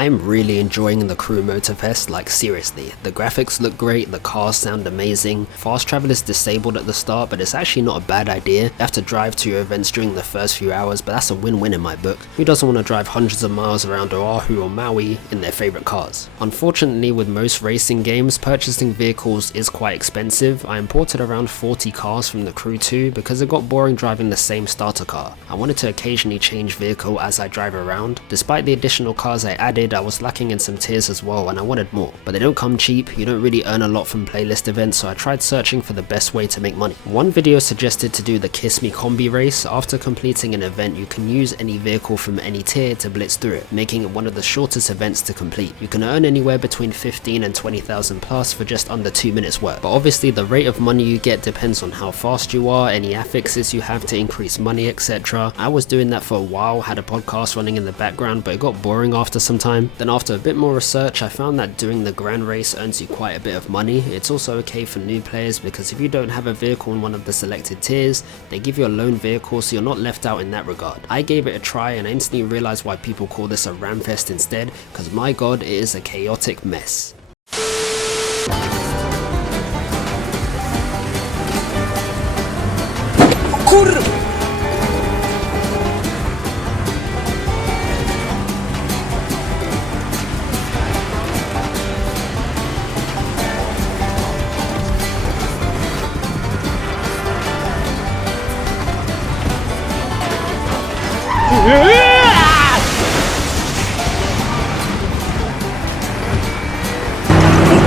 I'm really enjoying the crew Motorfest, like seriously. The graphics look great, the cars sound amazing. Fast travel is disabled at the start, but it's actually not a bad idea. You have to drive to your events during the first few hours, but that's a win-win in my book. Who doesn't want to drive hundreds of miles around Oahu or Maui in their favourite cars? Unfortunately, with most racing games, purchasing vehicles is quite expensive. I imported around 40 cars from the crew too, because it got boring driving the same starter car. I wanted to occasionally change vehicle as I drive around. Despite the additional cars I added, I was lacking in some tiers as well and I wanted more. But they don't come cheap, you don't really earn a lot from playlist events, so I tried searching for the best way to make money. One video suggested to do the Kiss Me combi race. After completing an event, you can use any vehicle from any tier to blitz through it, making it one of the shortest events to complete. You can earn anywhere between 15 and 20,000 plus for just under 2 minutes work. But obviously the rate of money you get depends on how fast you are, any affixes you have to increase money, etc. I was doing that for a while, had a podcast running in the background, but it got boring after some time. Then after a bit more research, I found that doing the grand race earns you quite a bit of money. It's also okay for new players because if you don't have a vehicle in one of the selected tiers, they give you a loan vehicle, so you're not left out in that regard. I gave it a try and I instantly realized why people call this a ramfest instead, because my god, it is a chaotic mess.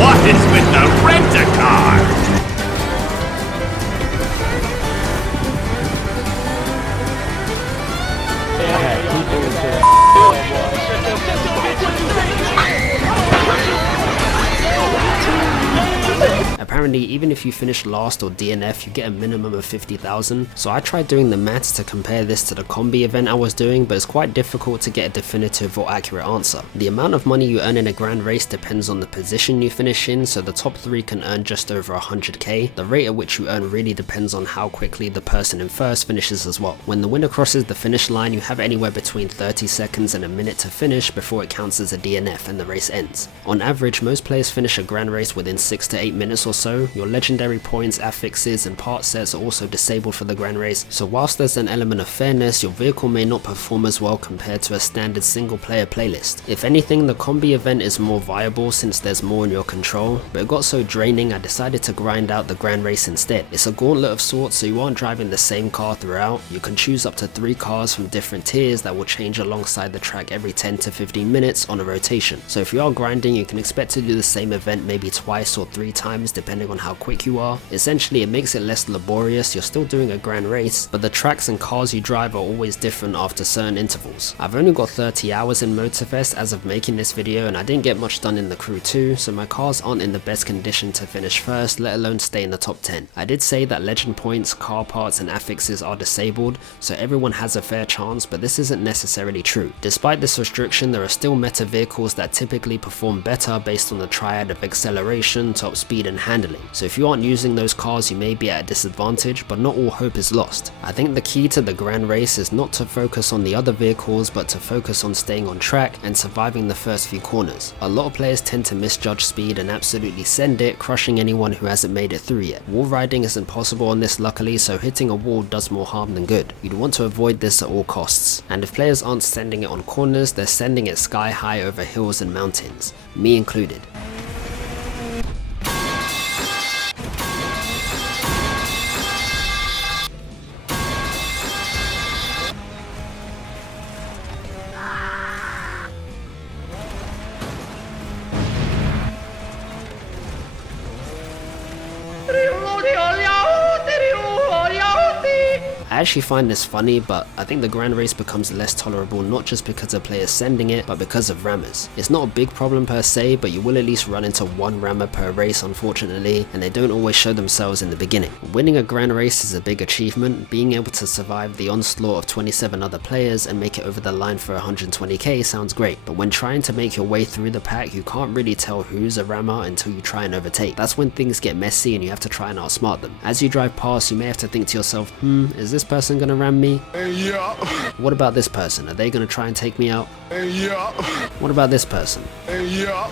What is with the rent-a-car? Apparently, even if you finish last or DNF, you get a minimum of 50,000. So I tried doing the maths to compare this to the combi event I was doing, but it's quite difficult to get a definitive or accurate answer. The amount of money you earn in a grand race depends on the position you finish in, so the top 3 can earn just over 100k. The rate at which you earn really depends on how quickly the person in first finishes as well. When the winner crosses the finish line, you have anywhere between 30 seconds and a minute to finish before it counts as a DNF and the race ends. On average, most players finish a grand race within 6 to 8 minutes or so. Your legendary points, affixes and part sets are also disabled for the grand race, so whilst there's an element of fairness, your vehicle may not perform as well compared to a standard single player playlist. If anything, the combi event is more viable since there's more in your control, but it got so draining I decided to grind out the grand race instead. It's a gauntlet of sorts, so you aren't driving the same car throughout. You can choose up to 3 cars from different tiers that will change alongside the track every 10 to 15 minutes on a rotation. So if you are grinding, you can expect to do the same event maybe twice or 3 times depending on how quick you are. Essentially, it makes it less laborious. You're still doing a grand race, but the tracks and cars you drive are always different after certain intervals. I've only got 30 hours in Motorfest as of making this video, and I didn't get much done in the crew too, so my cars aren't in the best condition to finish first, let alone stay in the top 10. I did say that legend points, car parts and affixes are disabled, so everyone has a fair chance, but this isn't necessarily true. Despite this restriction, there are still meta vehicles that typically perform better based on the triad of acceleration, top speed and handling. So if you aren't using those cars, you may be at a disadvantage, but not all hope is lost. I think the key to the grand race is not to focus on the other vehicles, but to focus on staying on track and surviving the first few corners. A lot of players tend to misjudge speed and absolutely send it, crushing anyone who hasn't made it through yet. Wall riding isn't possible on this luckily, so hitting a wall does more harm than good. You'd want to avoid this at all costs. And if players aren't sending it on corners, they're sending it sky high over hills and mountains, me included. I actually find this funny, but I think the grand race becomes less tolerable not just because of players sending it, but because of rammers. It's not a big problem per se, but you will at least run into one rammer per race unfortunately, and they don't always show themselves in the beginning. Winning a grand race is a big achievement. Being able to survive the onslaught of 27 other players and make it over the line for 120k sounds great, but when trying to make your way through the pack, you can't really tell who's a rammer until you try and overtake. That's when things get messy and you have to try and outsmart them. As you drive past, you may have to think to yourself, is this person gonna ram me? Yeah. What about this person? Are they gonna try and take me out? Yeah. What about this person? Yeah.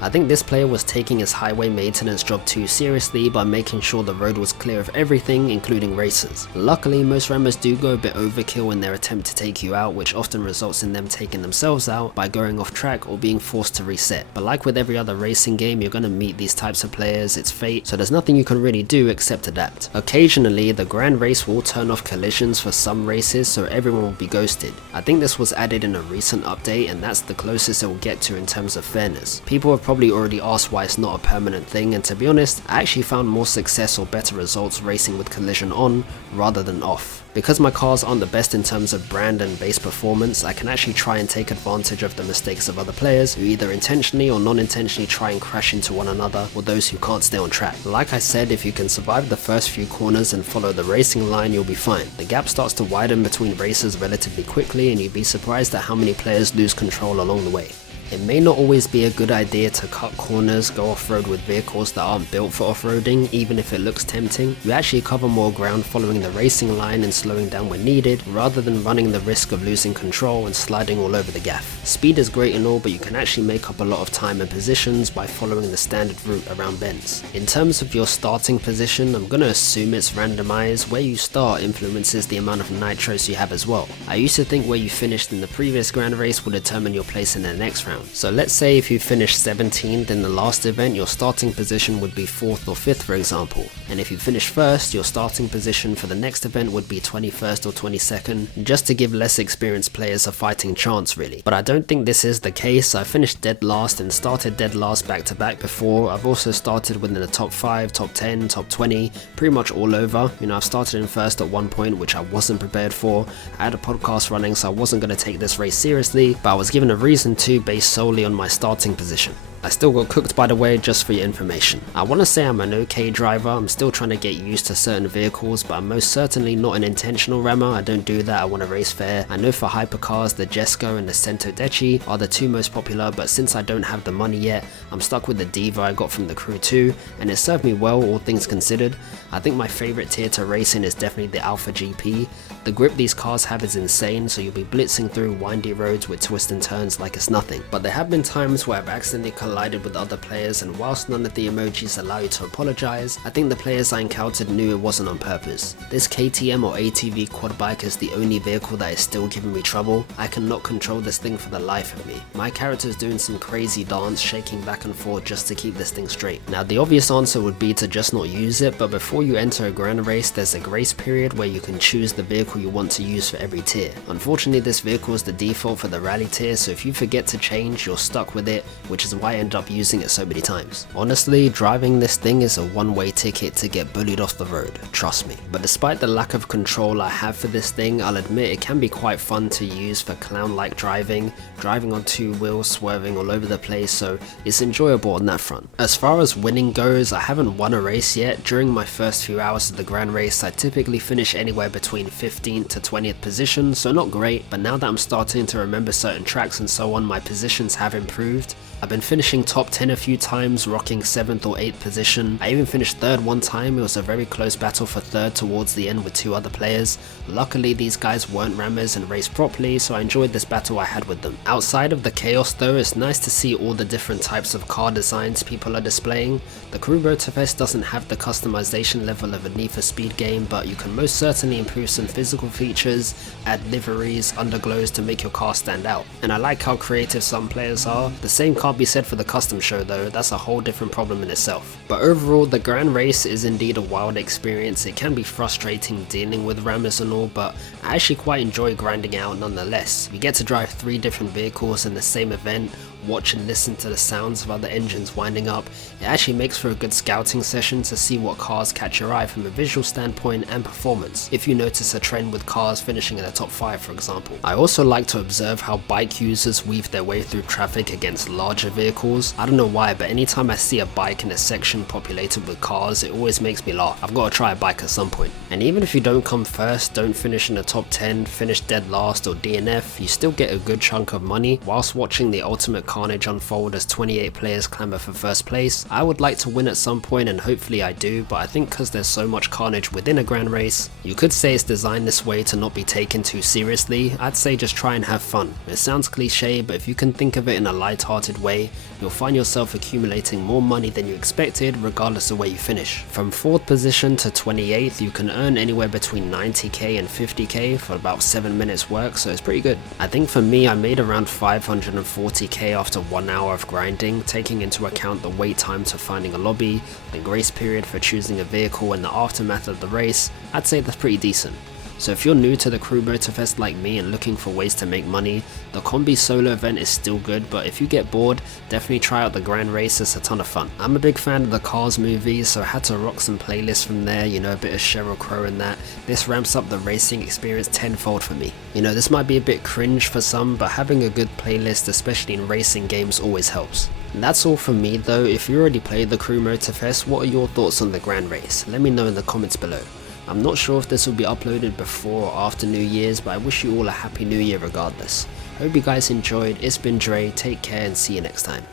I think this player was taking his highway maintenance job too seriously by making sure the road was clear of everything, including racers. Luckily, most rammers do go a bit overkill in their attempt to take you out, which often results in them taking themselves out by going off track or being forced to reset. But like with every other racing game, you're gonna meet these types of players, it's fate, so there's nothing you can really do except adapt. Occasionally, the grand race will turn off collisions for some races, so everyone will be ghosted. I think this was added in a recent update, and that's the closest it will get to in terms of fairness. People have probably already asked why it's not a permanent thing, and to be honest, I actually found more success or better results racing with collision on rather than off. Because my cars aren't the best in terms of brand and base performance, I can actually try and take advantage of the mistakes of other players who either intentionally or non-intentionally try and crash into one another, or those who can't stay on track. Like I said, if you can survive the first few corners and follow the racing line, you'll be fine. The gap starts to widen between racers relatively quickly, and you'd be surprised at how many players lose control along the way. It may not always be a good idea to cut corners, go off-road with vehicles that aren't built for off-roading, even if it looks tempting. You actually cover more ground following the racing line and slowing down when needed, rather than running the risk of losing control and sliding all over the gaff. Speed is great and all, but you can actually make up a lot of time and positions by following the standard route around bends. In terms of your starting position, I'm gonna assume it's randomized. Where you start influences the amount of nitros you have as well. I used to think where you finished in the previous grand race will determine your place in the next round. So let's say if you finished 17th in the last event, your starting position would be 4th or 5th for example, and if you finished 1st, your starting position for the next event would be 21st or 22nd, just to give less experienced players a fighting chance really. But I don't think this is the case. I finished dead last and started dead last back to back before. I've also started within the top 5, top 10, top 20, pretty much all over. You know, I've started in first at one point, which I wasn't prepared for. I had a podcast running, so I wasn't going to take this race seriously, but I was given a reason to based solely on my starting position. I still got cooked, by the way, just for your information. I want to say I'm an okay driver. I'm still trying to get used to certain vehicles, but I'm most certainly not an intentional rammer. I don't do that. I want to race fair. I know for hypercars, the Jesko and the Cento Decci are the two most popular, but since I don't have the money yet, I'm stuck with the Diva I got from the Crew 2, and it served me well, all things considered. I think my favorite tier to race in is definitely the Alpha GP. The grip these cars have is insane, so you'll be blitzing through windy roads with twists and turns like it's nothing. But there have been times where I've accidentally collided with other players, and whilst none of the emojis allow you to apologize, I think the players I encountered knew it wasn't on purpose. This KTM or ATV quad bike is the only vehicle that is still giving me trouble. I cannot control this thing for the life of me. My character is doing some crazy dance, shaking back and forth just to keep this thing straight. Now the obvious answer would be to just not use it, but before you enter a grand race, there's a grace period where you can choose the vehicle you want to use for every tier. Unfortunately, this vehicle is the default for the rally tier, so if you forget to change, you're stuck with it, which is why I end up using it so many times. Honestly, driving this thing is a one-way ticket to get bullied off the road, trust me. But despite the lack of control I have for this thing, I'll admit it can be quite fun to use for clown-like driving on two wheels, swerving all over the place, so it's enjoyable on that front. As far as winning goes, I haven't won a race yet. During my first few hours of the grand race, I typically finish anywhere between 15th to 20th position, so not great, but now that I'm starting to remember certain tracks and so on, my positions have improved. I've been finishing top 10 a few times, rocking 7th or 8th position. I even finished 3rd one time. It was a very close battle for 3rd towards the end with 2 other players. Luckily these guys weren't rammers and raced properly, so I enjoyed this battle I had with them. Outside of the chaos though, it's nice to see all the different types of car designs people are displaying. The Crew Motorfest doesn't have the customization level of a Need for Speed game, but you can most certainly improve some physical features, add liveries, underglows to make your car stand out. And I like how creative some players are. The same can't be said for the custom show though, that's a whole different problem in itself. But overall, the grand race is indeed a wild experience. It can be frustrating dealing with rammers and all, but I actually quite enjoy grinding out nonetheless. You get to drive 3 different vehicles in the same event, watch and listen to the sounds of other engines winding up. It actually makes for a good scouting session to see what cars catch your eye from a visual standpoint and performance, if you notice a trend with cars finishing in the top 5 for example. I also like to observe how bike users weave their way through traffic against larger vehicles vehicles. I don't know why, but anytime I see a bike in a section populated with cars, it always makes me laugh. I've got to try a bike at some point. And even if you don't come first, don't finish in the top 10, finish dead last or DNF, you still get a good chunk of money whilst watching the ultimate carnage unfold as 28 players clamor for first place. I would like to win at some point, and hopefully I do, but I think because there's so much carnage within a grand race, you could say it's designed this way to not be taken too seriously. I'd say just try and have fun. It sounds cliche, but if you can think of it in a light-hearted way, you'll find yourself accumulating more money than you expected regardless of where you finish. From 4th position to 28th, you can earn anywhere between 90k and 50k for about 7 minutes work, so it's pretty good. I think for me, I made around 540k after 1 hour of grinding, taking into account the wait time to finding a lobby, the grace period for choosing a vehicle, and the aftermath of the race. I'd say that's pretty decent. So if you're new to the crew Motorfest like me and looking for ways to make money, the combi solo event is still good, but if you get bored, definitely try out the grand race. It's a ton of fun. I'm a big fan of the Cars movies, so I had to rock some playlists from there, you know, a bit of Sheryl Crow and that. This ramps up the racing experience tenfold for me. You know, this might be a bit cringe for some, but having a good playlist, especially in racing games, always helps. And that's all from me though. If you already played the crew Motorfest, what are your thoughts on the grand race? Let me know in the comments below. I'm not sure if this will be uploaded before or after New Year's, but I wish you all a happy new year regardless. Hope you guys enjoyed. It's been Dre, take care and see you next time.